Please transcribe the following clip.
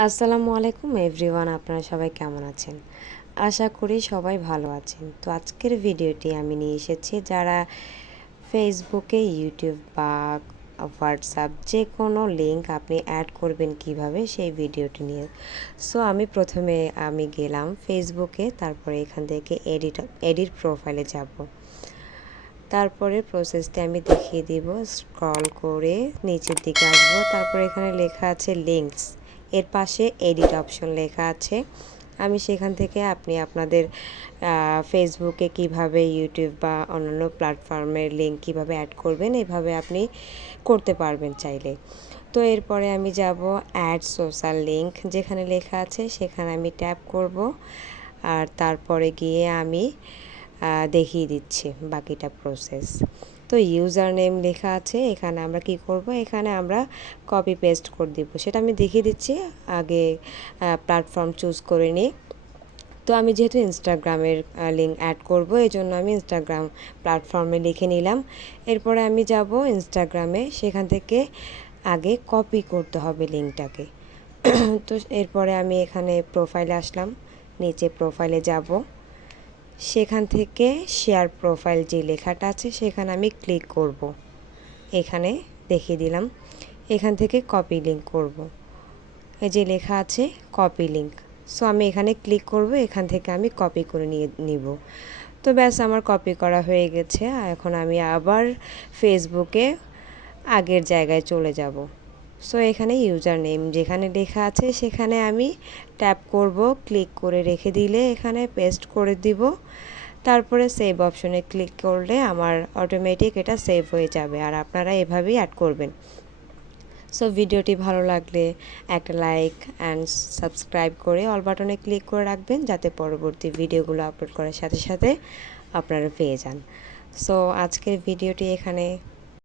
আসসালামু আলাইকুম এভরিওয়ান, আপনারা সবাই কেমন আছেন? আশা করি সবাই ভালো আছেন। তো আজকের ভিডিওটি আমি নিয়ে এসেছি যারা ফেসবুকে, ইউটিউব বা হোয়াটসঅ্যাপ যে কোনো লিঙ্ক আপনি অ্যাড করবেন কিভাবে সেই ভিডিওটি নিয়ে। সো আমি প্রথমে গেলাম ফেসবুকে, তারপরে এখান থেকে এডিট প্রোফাইলে যাব। তারপরে প্রসেসটি আমি দেখিয়ে দিব। স্ক্রল করে নিচের দিকে আসবো, তারপরে এখানে লেখা আছে লিঙ্কস, এর পাশে এডিট অপশন লেখা আছে। আমি সেখান থেকে আপনি আপনাদের ফেসবুকে কিভাবে, ইউটিউব বা অন্যান্য প্ল্যাটফর্মের লিঙ্ক কিভাবে অ্যাড করবেন এভাবে আপনি করতে পারবেন চাইলে। তো এরপরে আমি যাব অ্যাড সোশ্যাল লিঙ্ক, যেখানে লেখা আছে সেখানে আমি ট্যাপ করব। আর তারপরে গিয়ে আমি দেখিয়ে দিচ্ছি বাকিটা প্রসেস। তো ইউজার নেম লেখা আছে, এখানে আমরা কি করব, এখানে আমরা কপি পেস্ট করে দিব, সেটা আমি দেখিয়ে দিচ্ছি। আগে প্ল্যাটফর্ম চুজ করে নিই। তো আমি যেহেতু ইনস্টাগ্রামের লিঙ্ক অ্যাড করব, এই জন্য আমি ইনস্টাগ্রাম প্ল্যাটফর্মে লিখে নিলাম। এরপরে আমি যাব ইনস্টাগ্রামে, সেখান থেকে আগে কপি করতে হবে লিঙ্কটাকে। তো এরপরে আমি এখানে প্রোফাইলে আসলাম, নিচে প্রোফাইলে যাব, সেখান থেকে শেয়ার প্রোফাইল যে লেখাটা আছে সেখানে আমি ক্লিক করব। এখানে দেখিয়ে দিলাম, এখান থেকে কপি লিঙ্ক করব। এই যে লেখা আছে কপি লিঙ্ক, সো আমি এখানে ক্লিক করব, এখান থেকে আমি কপি করে নিব। তো ব্যাস, আমার কপি করা হয়ে গেছে। এখন আমি আবার ফেসবুকে আগের জায়গায় চলে যাব। সো এখানে ইউজার নেম যেখানে লেখা আছে সেখানে আমি ট্যাপ করব, ক্লিক করে রেখে দিলে এখানে পেস্ট করে দিব। তারপরে সেভ অপশনে ক্লিক করলে আমার অটোমেটিক এটা সেভ হয়ে যাবে। আর আপনারা এভাবেই অ্যাড করবেন। সো ভিডিওটি ভালো লাগলে একটা লাইক অ্যান্ড সাবস্ক্রাইব করে অল বাটনে ক্লিক করে রাখবেন, যাতে পরবর্তী ভিডিওগুলো আপলোড করার সাথে সাথে আপনারা পেয়ে যান। সো আজকের ভিডিওটি এখানে